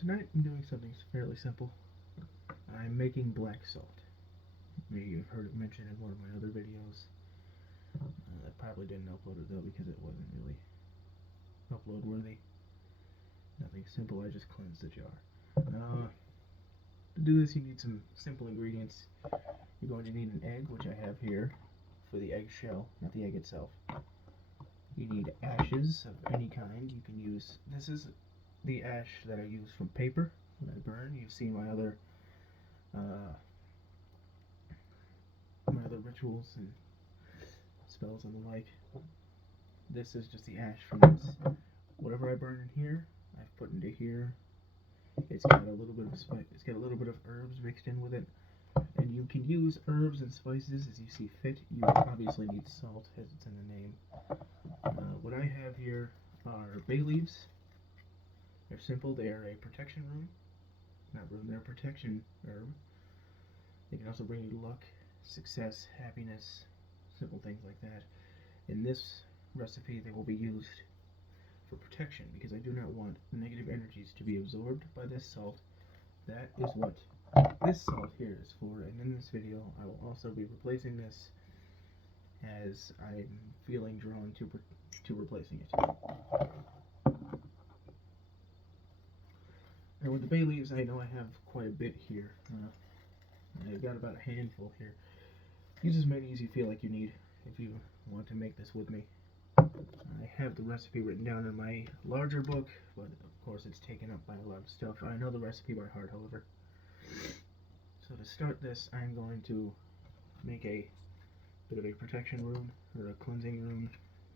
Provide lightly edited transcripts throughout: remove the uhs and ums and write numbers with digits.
Tonight I'm doing something fairly simple. I'm making black salt. Maybe you've heard it mentioned in one of my other videos. I probably didn't upload it though because it wasn't really upload worthy. Nothing simple, I just cleansed the jar. To do this you need some simple ingredients. You're going to need an egg, which I have here, for the egg shell, not the egg itself. You need ashes of any kind. You can use, this is the ash that I use from paper that I burn. You've seen my other rituals and spells and the like. This is just the ash from this. Whatever I burn in here, I've put into here. It's got a little bit of spice. It's got a little bit of herbs mixed in with it, and you can use herbs and spices as you see fit. You obviously need salt, as it's in the name. What I have here are bay leaves. They're simple. They are a protection room. They're a protection herb. They can also bring you luck, success, happiness, simple things like that. In this recipe, they will be used for protection because I do not want negative energies to be absorbed by this salt. That is what this salt here is for, and in this video I will also be replacing this as I'm feeling drawn to replacing it. Now with the bay leaves, I know I have quite a bit here. I've got about a handful here. Use as many as you feel like you need if you want to make this with me. I have the recipe written down in my larger book, but of course it's taken up by a lot of stuff. I know the recipe by heart, however. So to start this, I'm going to make a bit of a protection rune, or a cleansing rune.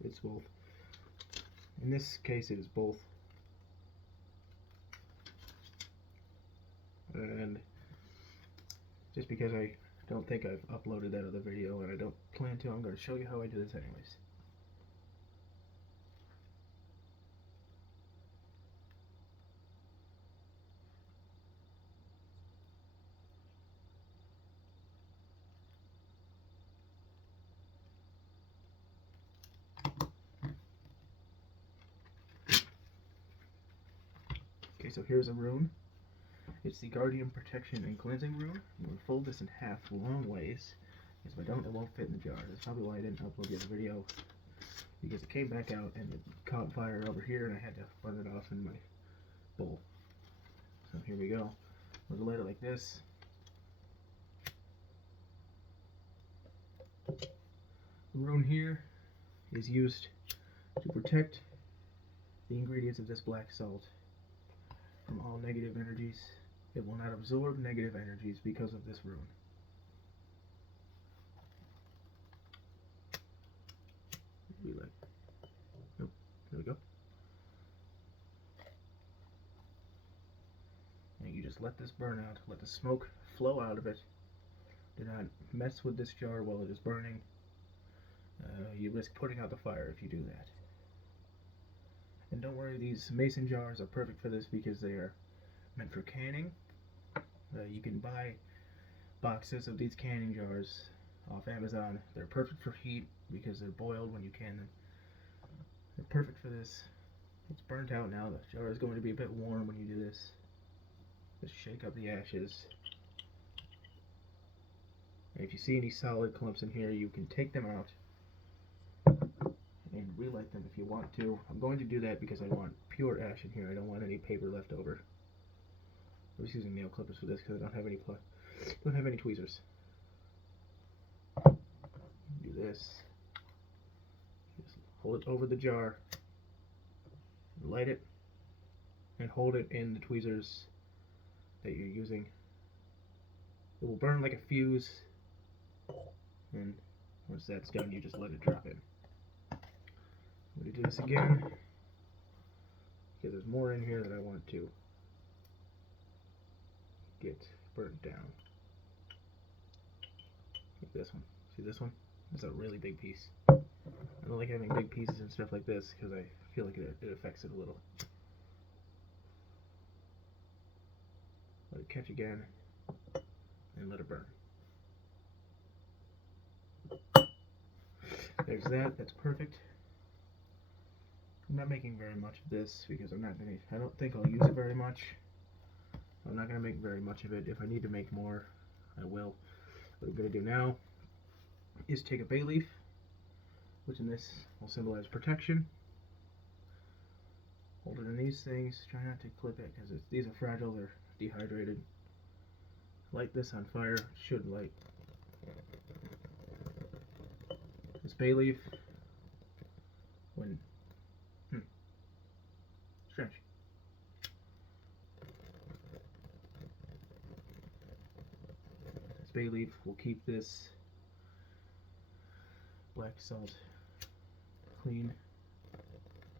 It's both. In this case, it is both. And just because I don't think I've uploaded that other video, and I don't plan to, I'm going to show you how I do this anyways. Okay, so here's a rune. It's the Guardian Protection and Cleansing Rune. I'm going to fold this in half long ways, because if I don't, it won't fit in the jar. That's probably why I didn't upload the other video, because it came back out and it caught fire over here, and I had to burn it off in my bowl. So here we go. I'm going to lay it like this. The rune here is used to protect the ingredients of this black salt from all negative energies. It will not absorb negative energies because of this rune. Nope, there we go. And you just let this burn out, let the smoke flow out of it. Do not mess with this jar while it is burning. You risk putting out the fire if you do that. And don't worry, these mason jars are perfect for this because they are meant for canning. You can buy boxes of these canning jars off Amazon. They're perfect for heat because they're boiled when you can them. They're perfect for this. It's burnt out now. The jar is going to be a bit warm when you do this. Just shake up the ashes. And if you see any solid clumps in here, you can take them out and relight them if you want to. I'm going to do that because I want pure ash in here. I don't want any paper left over. I was using nail clippers for this because I don't have any tweezers. Do this. Just hold it over the jar, light it, and hold it in the tweezers that you're using. It will burn like a fuse, and once that's done, you just let it drop in. I'm going to do this again because there's more in here that I want to get burnt down. Like this one. See this one? It's a really big piece. I don't like having big pieces and stuff like this because I feel like it affects it a little. Let it catch again and let it burn. There's that. That's perfect. I'm not making very much of this because I don't think I'll use it very much. I'm not going to make very much of it. If I need to make more, I will. What I'm going to do now is take a bay leaf, which in this will symbolize protection. Hold it in these things. Try not to clip it because these are fragile. They're dehydrated. Light this on fire. It should light. This bay leaf, when strange. This bay leaf will keep this black salt clean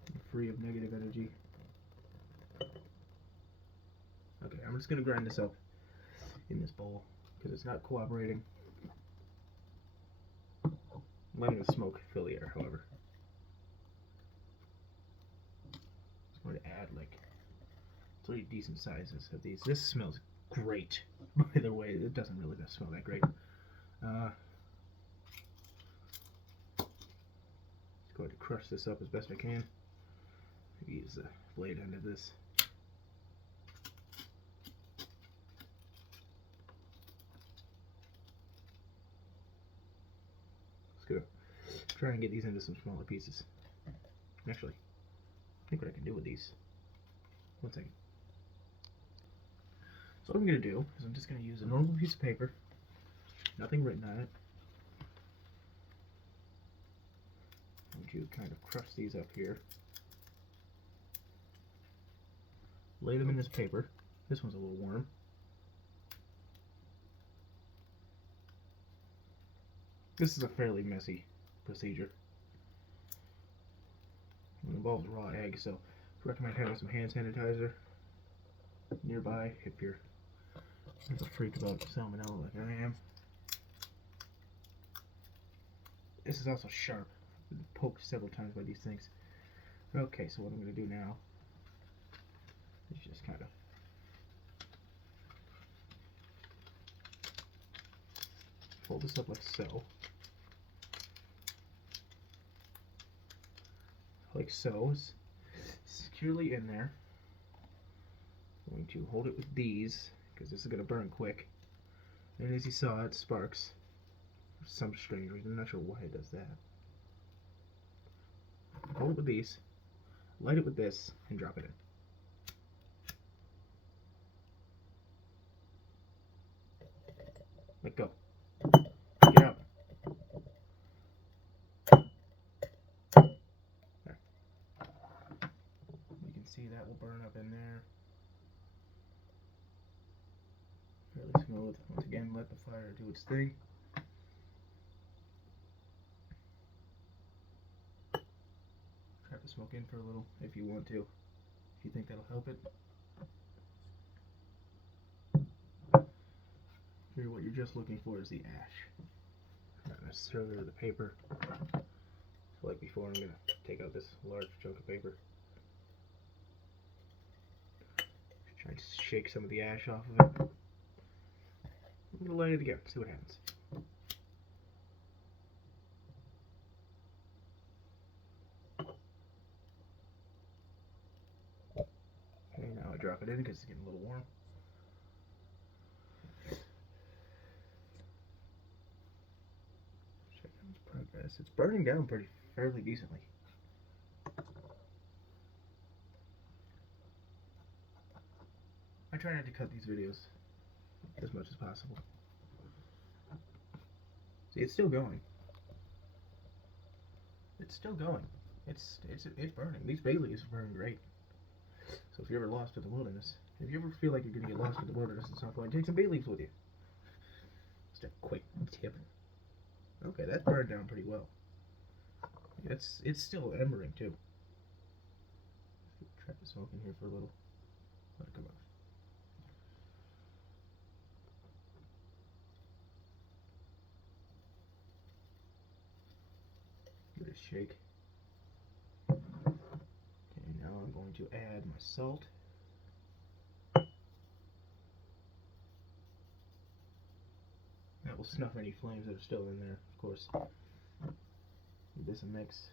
and free of negative energy. Okay, I'm just going to grind this up in this bowl because it's not cooperating. I'm letting the smoke fill the air, however. I'm going to add like 3 decent sizes of these. This smells great, by the way. It doesn't really smell that great. Just going to crush this up as best I can. Use the blade end of this. Just gonna try and get these into some smaller pieces. Actually, I think what I can do with these. One second. So what I'm going to do is I'm just going to use a normal piece of paper, nothing written on it. I want you to kind of crush these up here. Lay them in this paper. This one's a little warm. This is a fairly messy procedure. It involves raw egg, so I recommend having some hand sanitizer nearby if you're a freak about salmonella like I am. This is also sharp. I've been poked several times by these things. Okay, so what I'm going to do now is just kind of fold this up like so. Like so. It's securely in there. I'm going to hold it with these because this is going to burn quick. And as you saw, it sparks for some strange reason. I'm not sure why it does that. Hold it with these, light it with this, and drop it in. Let go. Get out. There. You can see that will burn up in there. Fairly smooth. Once again, let the fire do its thing. Trap the smoke in for a little if you want to. If you think that'll help it. Here, what you're just looking for is the ash. Not necessarily the paper. So like before, I'm going to take out this large chunk of paper. Try to shake some of the ash off of it. I'm going to light it again, see what happens. Okay, now I drop it in because it's getting a little warm. Check out its progress. It's burning down fairly decently. I try not to cut these videos as much as possible. See, it's still going. It's still going. It's burning. These bay leaves are burning great. So if you're ever lost in the wilderness, if you ever feel like you're going to get lost in the wilderness at some point, take some bay leaves with you. Just a quick tip. Okay, that's burned down pretty well. It's still embering too. Trap the smoke in here for a little. Let it come out. Give it a shake. Okay, now I'm going to add my salt. That will snuff any flames that are still in there, of course. Give this a mix.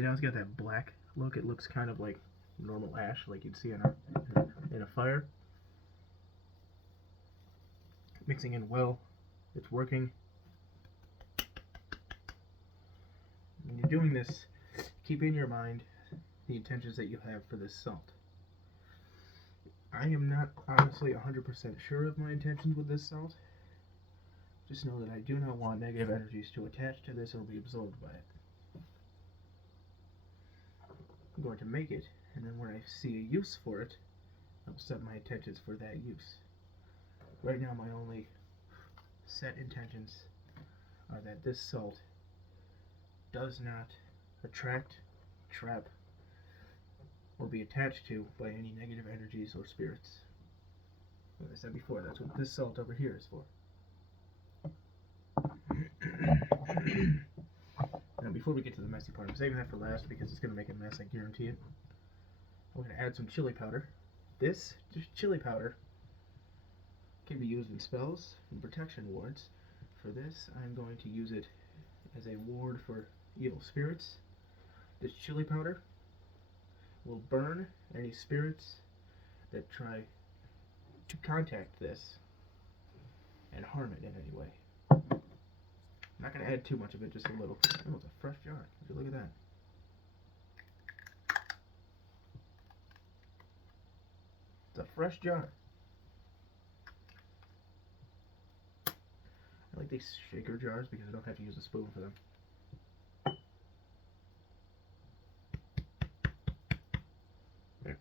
You know, it's got that black look. It looks kind of like normal ash, like you'd see in a fire. Mixing in well. It's working. When you're doing this, keep in your mind the intentions that you have for this salt. I am not honestly 100% sure of my intentions with this salt. Just know that I do not want negative energies to attach to this or be absorbed by it. I'm going to make it, and then when I see a use for it, I will set my intentions for that use. Right now, my only set intentions are that this salt does not attract, trap, or be attached to by any negative energies or spirits. Like I said before, that's what this salt over here is for. Now, before we get to the messy part, I'm saving that for last because it's going to make a mess, I guarantee it. I'm going to add some chili powder. This, just chili powder, can be used in spells and protection wards. For this, I'm going to use it as a ward for evil spirits. This chili powder will burn any spirits that try to contact this and harm it in any way. I'm not going to add too much of it, just a little. Oh, it's a fresh jar. Would you look at that? It's a fresh jar. I like these shaker jars because I don't have to use a spoon for them. There.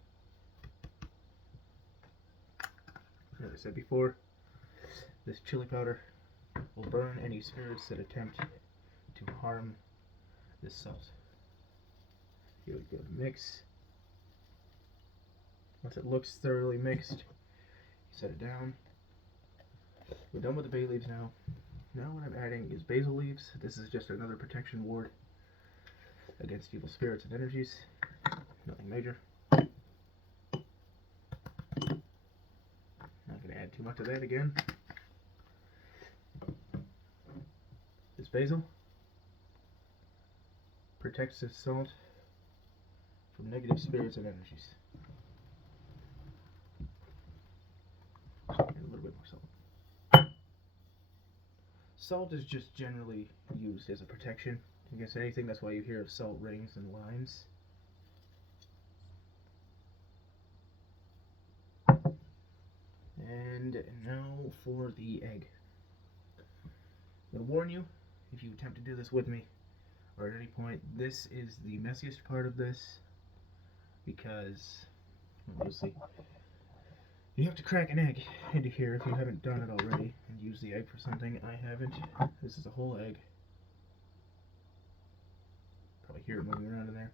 As I said before, this chili powder will burn any spirits that attempt to harm this salt. Here we go to mix. Once it looks thoroughly mixed, you set it down. We're done with the bay leaves now. Now what I'm adding is basil leaves. This is just another protection ward against evil spirits and energies. Nothing major. Not going to add too much of that again. This basil protects this salt from negative spirits and energies. And a little bit more salt. Salt is just generally used as a protection against anything. That's why you hear of salt rings and lines. And now for the egg. I'm going to warn you, if you attempt to do this with me, or at any point, this is the messiest part of this, because, we'll see, you have to crack an egg into here if you haven't done it already, and use the egg for something. I haven't. This is a whole egg. Probably hear it moving around in there.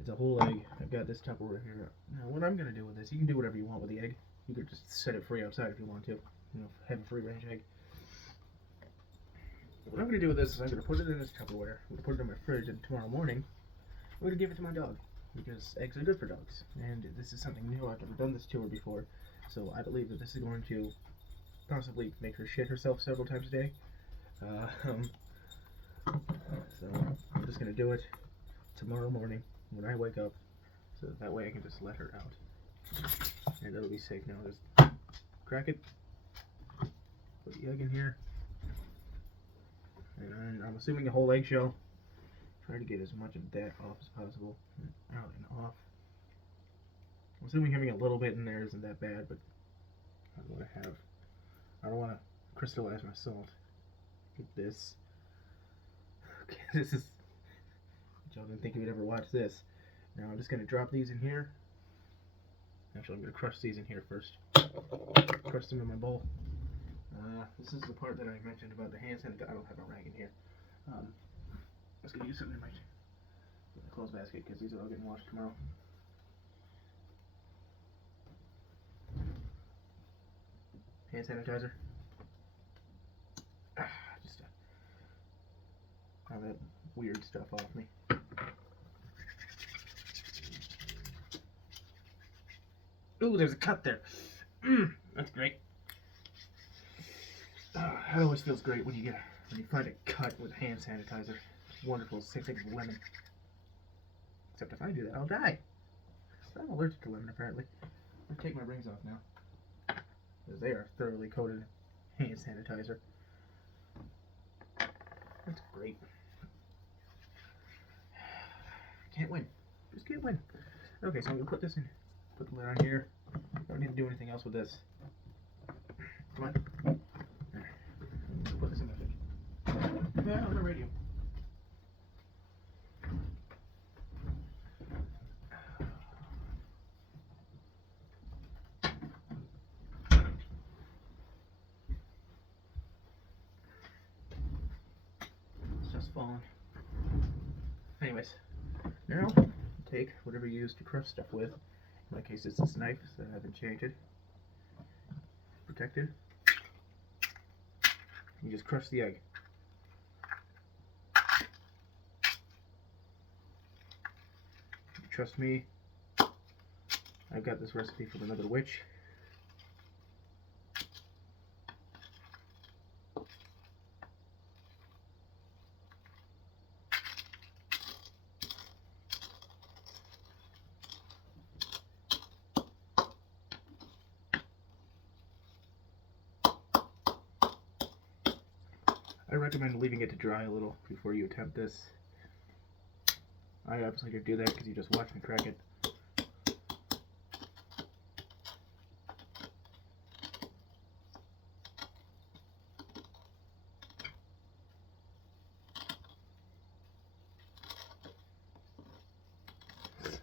It's a whole egg. I've got this Tupperware here. Now, what I'm going to do with this, you can do whatever you want with the egg. You could just set it free outside if you want to. You know, have a free range egg. What I'm going to do with this is I'm going to put it in this Tupperware. I'm going to put it in my fridge, and tomorrow morning, I'm going to give it to my dog. Because eggs are good for dogs. And this is something new. I've never done this to her before. So I believe that this is going to possibly make her shit herself several times a day. So I'm just going to do it tomorrow morning when I wake up. So that way I can just let her out. And it'll be safe now. Just crack it. Put the egg in here. And I'm assuming a whole eggshell. Try to get as much of that off as possible. Out and off. I'm assuming having a little bit in there isn't that bad, but I don't want to crystallize my salt. Get this. Okay, this is, y'all didn't think you would ever watch this. Now I'm just going to drop these in here. Actually, I'm going to crush these in here first. Crush them in my bowl. This is the part that I mentioned about the hand sanitizer. I don't have a rag in here. I was going to use something in my clothes basket because these are all getting washed tomorrow. Hand sanitizer. Just have that weird stuff off me. Ooh, there's a cut there. That's great. That always feels great when you find a cut with hand sanitizer. It's wonderful. Same thing with lemon. Except if I do that, I'll die. So I'm allergic to lemon, apparently. I'm going to take my rings off now, because they are thoroughly coated in hand sanitizer. That's great. Can't win. Just can't win. Okay, so I'm going to put this in. Put the lid on here. Don't need to do anything else with this. Come on. There. Put this in my fridge. Yeah, on the radio. It's just falling. Anyways, now take whatever you use to crush stuff with. In my case, it's this knife that I've enchanted. Protected. You just crush the egg. Trust me, I've got this recipe from another witch. I recommend leaving it to dry a little before you attempt this. I obviously could do that because you just watched me crack it.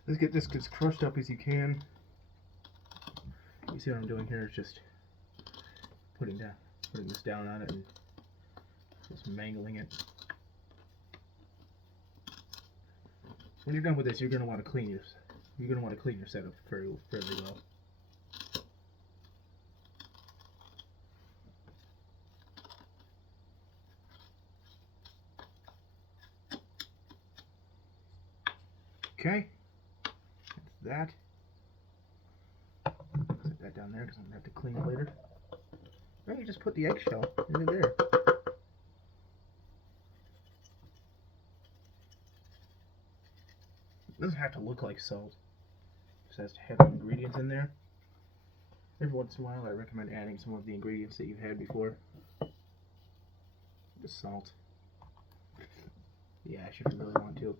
Let's get this as crushed up as you can. You see what I'm doing here is just putting this down on it and just mangling it. When you're done with this, you're gonna want to clean your setup fairly well. Okay, that's that. Set that down there because I'm gonna have to clean it later. Now you just put the eggshell in there. It doesn't have to look like salt. It just has to have the ingredients in there. Every once in a while, I recommend adding some of the ingredients that you've had before. The salt, the ash if you really want to.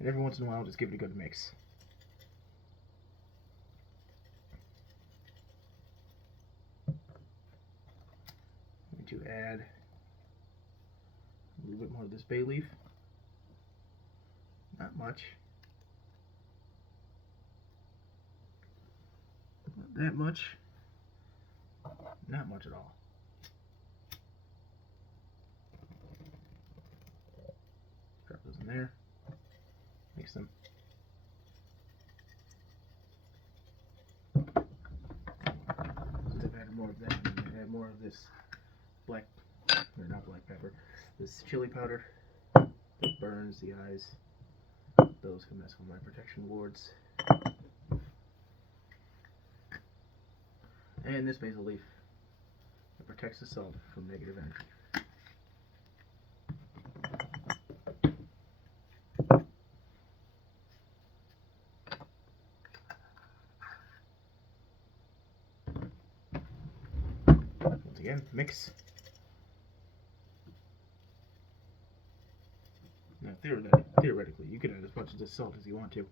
And every once in a while, just give it a good mix. I'm going to add a little bit more of this bay leaf. Not much. Not that much. Not much at all. Drop those in there. Mix them. Since I've added more of that, I'm going to add more of this not black pepper, this chili powder that burns the eyes. Those can mess with my protection wards. And this basil leaf that protects the salt from negative energy. Once again, mix. Now, theoretically, you can add as much of this salt as you want to.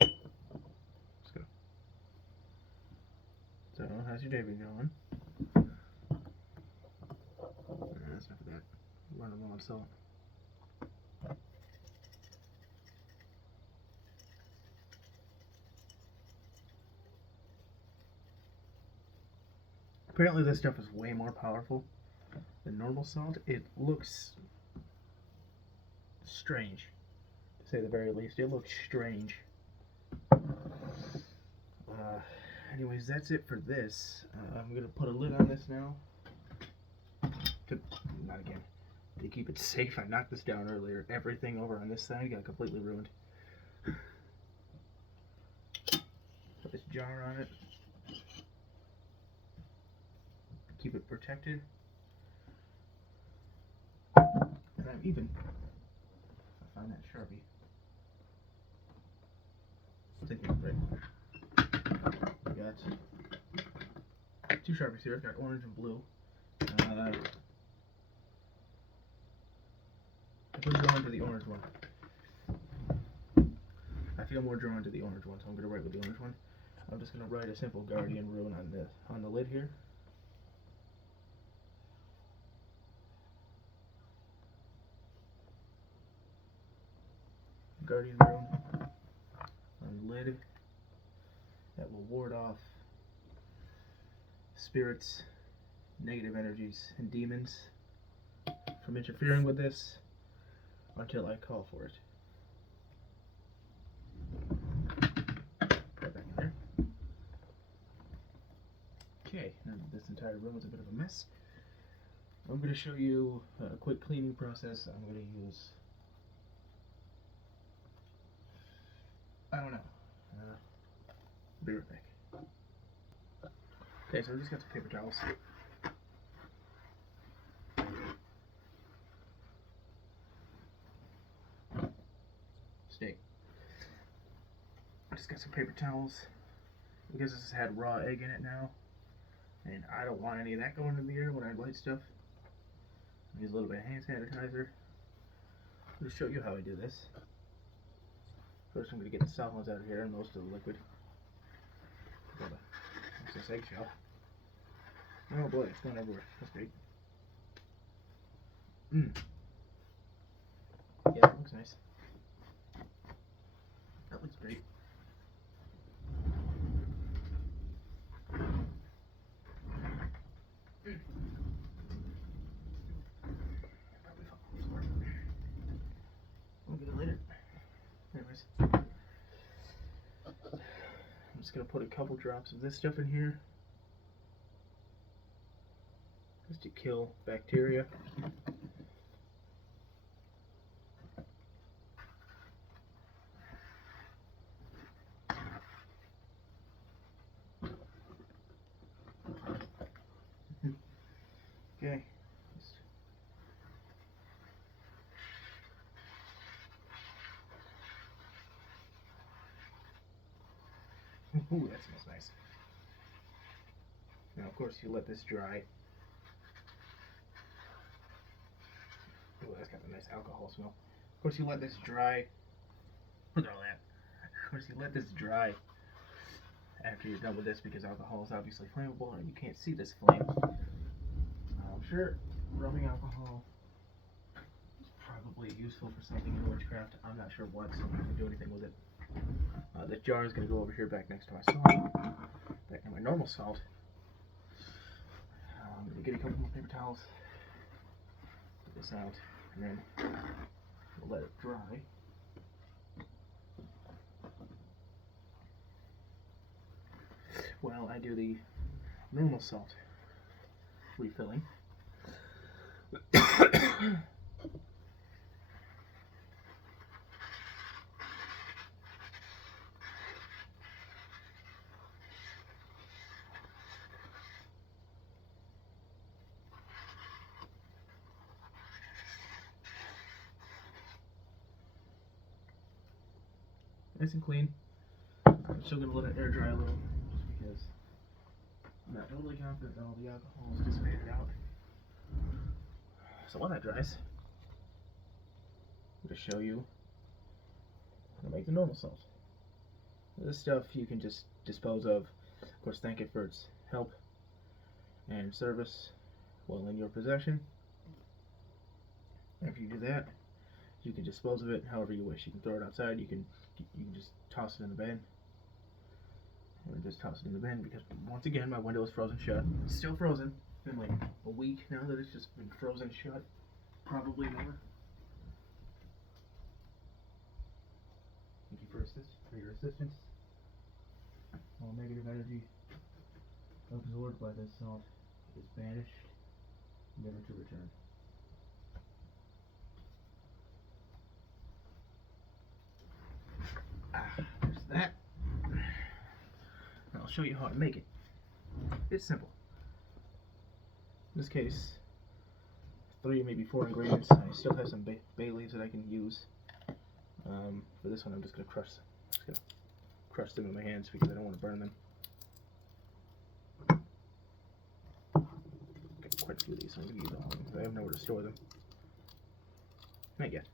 Let's go. So, how's your day been going? That's enough of that. Run them on salt. Apparently, this stuff is way more powerful than normal salt. It looks strange, to say the very least. It looks strange. Anyways, that's it for this. I'm gonna put a lid on this now. Not again. To keep it safe, I knocked this down earlier. Everything over on this side got completely ruined. Put this jar on it. Keep it protected. And I'm even find that Sharpie. Take it right. I got 2 Sharpies here. I've got orange and blue. I feel drawn to the orange one. I feel more drawn to the orange one, so I'm going to write with the orange one. I'm just going to write a simple Guardian rune on the lid here. Guardian rune on the lid that will ward off spirits, negative energies, and demons from interfering with this until I call for it. Put it back in there. Okay, now that this entire room is a bit of a mess, I'm going to show you a quick cleaning process. I'm going to use, I don't know, be right back. Okay, so I just got some paper towels. Steak. I just got some paper towels because this has had raw egg in it now, and I don't want any of that going in the air when I light stuff. Use a little bit of hand sanitizer. I'm going to show you how I do this. First, I'm going to get the solids out of here and most of the liquid. What's this eggshell? Oh boy, it's going everywhere. That's great. Yeah, that looks nice. That looks great. I'll get it later. Anyways, I'm just going to put a couple drops of this stuff in here just to kill bacteria. Okay. Ooh, that smells nice. Now, of course, you let this dry. Ooh, that's got a nice alcohol smell. Of course, you let this dry. Look at all that. Of course, you let this dry after you're done with this because alcohol is obviously flammable and you can't see this flame. I'm sure rubbing alcohol is probably useful for something in witchcraft. I'm not sure what, so I'm not going to do anything with it. The jar is going to go over here back next to my salt, back to my normal salt. I'm going to get a couple more paper towels, put this out, and then we'll let it dry. Well, I do the normal salt refilling. Nice and clean. I'm still going to let it air dry a little, just because I'm not totally confident that all the alcohol is dissipated out. So while that dries, I'm going to show you how to make the normal salt. This stuff you can just dispose of. Of course, thank it for its help and service while in your possession. After you do that, you can dispose of it however you wish. You can throw it outside. You can just toss it in the bin. I'm gonna just toss it in the bin because once again my window is frozen shut. It's still frozen. It's been like a week now that it's just been frozen shut. Probably more. Thank you for your assistance. All negative energy absorbed by this salt is banished, never to return. There's that. Now I'll show you how to make it. It's simple. In this case, 3, maybe 4 ingredients. I still have some bay leaves that I can use. For this one, I'm just gonna crush them in my hands because I don't want to burn them. Got quite a few of these, so I'm gonna use all of them because I have nowhere to store them. Not yet.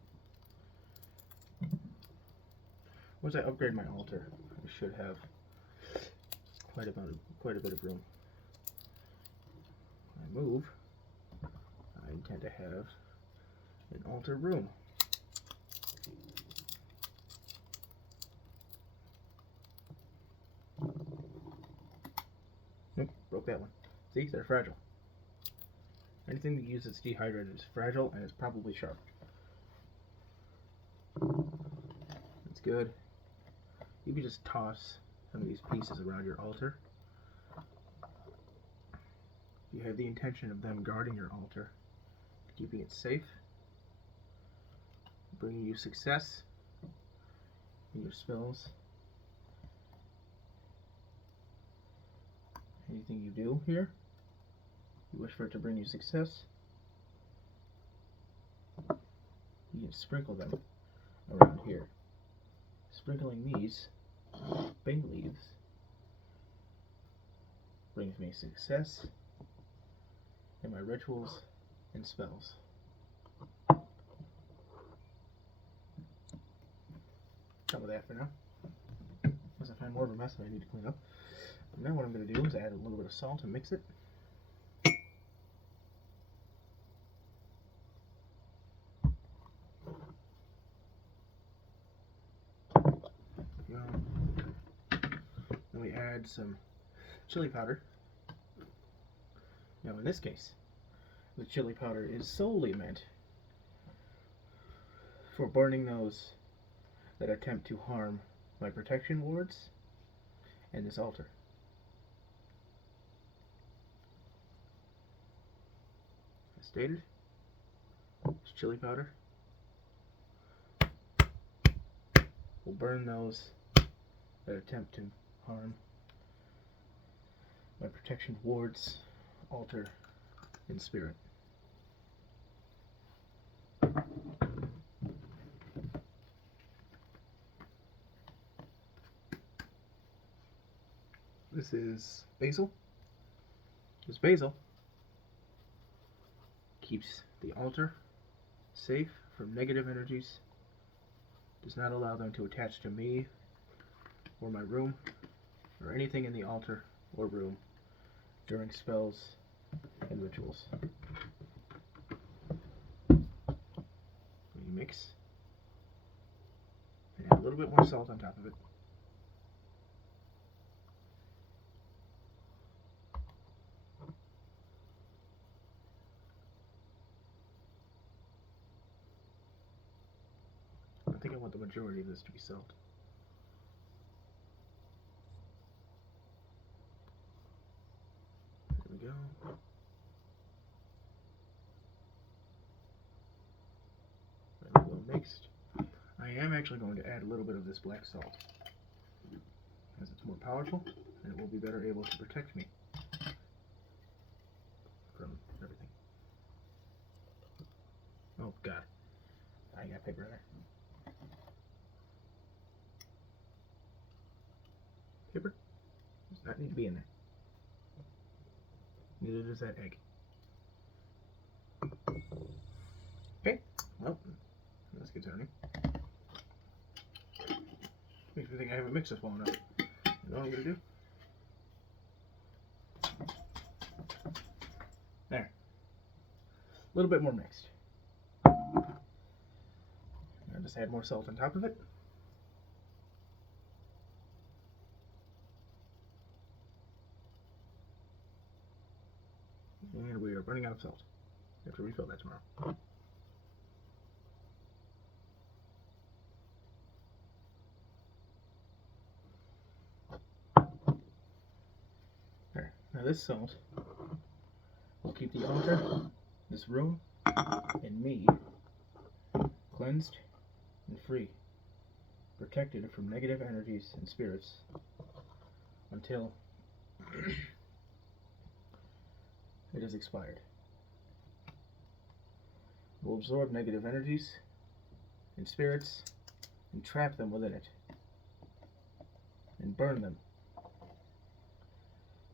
Once I upgrade my altar, I should have quite a bit of room. When I move, I intend to have an altar room. Nope, broke that one. See, they're fragile. Anything that uses dehydrated is fragile and it's probably sharp. That's good. You can just toss some of these pieces around your altar. You have the intention of them guarding your altar, keeping it safe, bringing you success in your spells. Anything you do here, you wish for it to bring you success, you can sprinkle them around here. Sprinkling these bay leaves brings me success in my rituals and spells. Some of that for now. Unless I find more of a mess that I need to clean up. But now what I'm going to do is add a little bit of salt and mix it. Then we add some chili powder. Now in this case, the chili powder is solely meant for burning those that attempt to harm my protection wards and this altar. As stated, this chili powder will burn those that attempt to harm my protection wards, altar, and spirit. This is basil. This basil keeps the altar safe from negative energies, does not allow them to attach to me or my room or anything in the altar or room during spells and rituals. You mix and add a little bit more salt on top of it. I think I want the majority of this to be salt. There we go. Very well mixed. I am actually going to add a little bit of this black salt, as it's more powerful and it will be better able to protect me from everything. Oh god, I got paper in there. Paper does not need to be in there. Neither does that egg. Okay, well, that's concerning. Makes me think I haven't mixed this well enough. You know what I'm going to do? There. A little bit more mixed. I'll just add more salt on top of it. And we are running out of salt. I have to refill that tomorrow. There. Now this salt will keep the altar, this room, and me cleansed and free, protected from negative energies and spirits until it is expired. It will absorb negative energies and spirits and trap them within it and burn them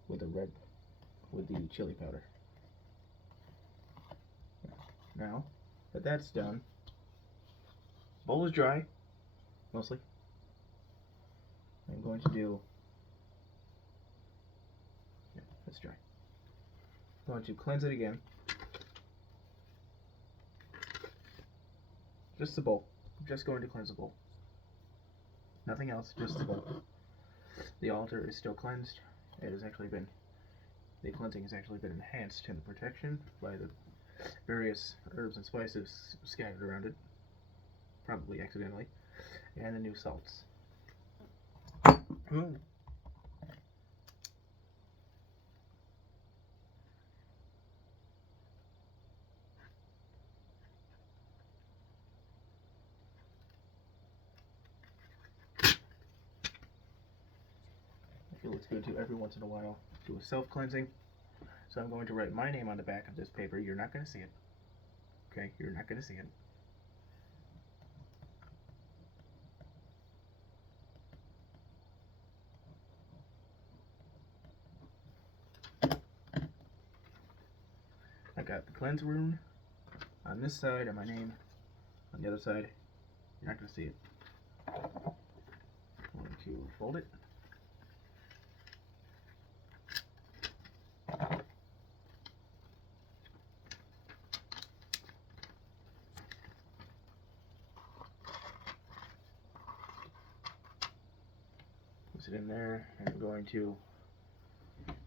with the chili powder. Now that that's done, bowl is dry, mostly. I'm going to do, yeah, that's dry. I'm going to cleanse it again. Just the bowl. I'm just going to cleanse the bowl. Nothing else, just the bowl. The altar is still cleansed. It has actually been, the cleansing has actually been enhanced in the protection by the various herbs and spices scattered around it, probably accidentally, and the new salts. Ooh. I feel it's good to every once in a while do a self-cleansing. So I'm going to write my name on the back of this paper. You're not going to see it. Okay, you're not going to see it. I got the cleanse rune on this side and my name on the other side. You're not going to see it. I'm going to fold it. Place it in there, and I'm going to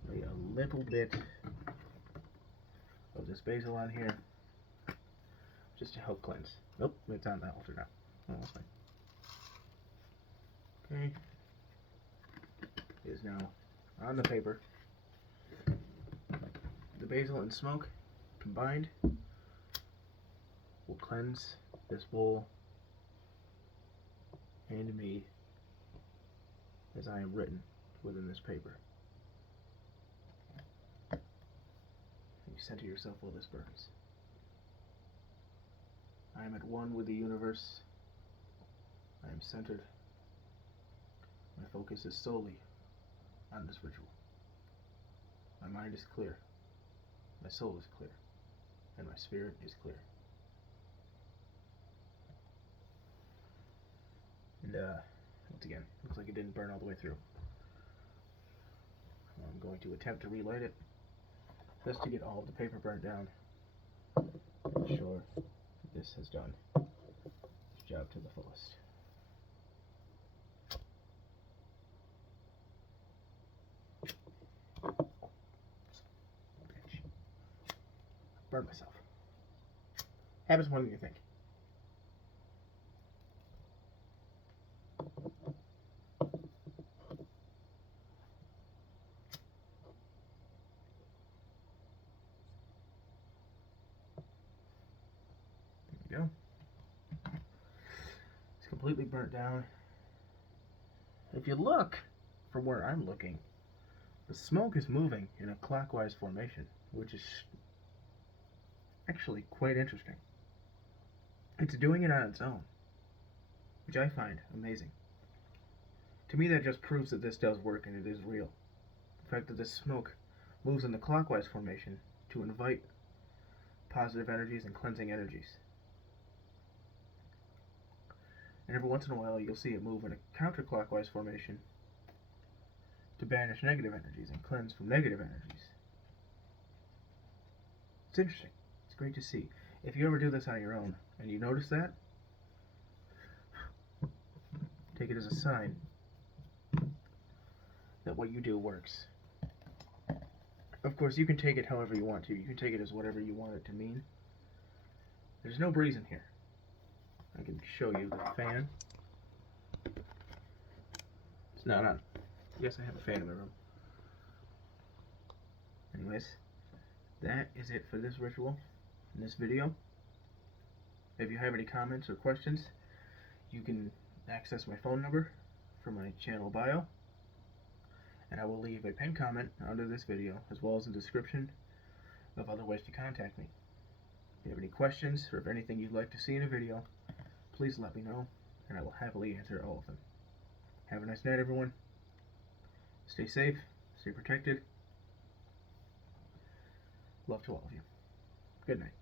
lay a little bit of this basil on here just to help cleanse. Nope, it's on the altar now. Oh, that's fine. Okay. It is now on the paper. The basil and smoke combined will cleanse this bowl and me as I am written within this paper. You center yourself while this burns. I am at one with the universe. I am centered. My focus is solely on this ritual. My mind is clear. My soul is clear. And my spirit is clear. And once again, looks like it didn't burn all the way through. I'm going to attempt to relight it just to get all of the paper burnt down. I'm sure this has done its job to the fullest. Bitch. Burned myself. Happens more than you think. There we go. It's completely burnt down. If you look from where I'm looking, the smoke is moving in a clockwise formation, which is actually quite interesting. It's doing it on its own, which I find amazing. To me, that just proves that this does work and it is real. The fact that this smoke moves in the clockwise formation to invite positive energies and cleansing energies. And every once in a while, you'll see it move in a counterclockwise formation to banish negative energies and cleanse from negative energies. It's interesting. It's great to see. If you ever do this on your own and you notice that, take it as a sign that what you do works. Of course, you can take it however you want to. You can take it as whatever you want it to mean. There's no breeze in here. I can show you the fan. It's not on. Yes, I have a fan in my room. Anyways, that is it for this ritual in this video. If you have any comments or questions, you can access my phone number from my channel bio, and I will leave a pinned comment under this video as well as a description of other ways to contact me. If you have any questions or if anything you'd like to see in a video, please let me know, and I will happily answer all of them. Have a nice night, everyone. Stay safe, stay protected. Love to all of you. Good night.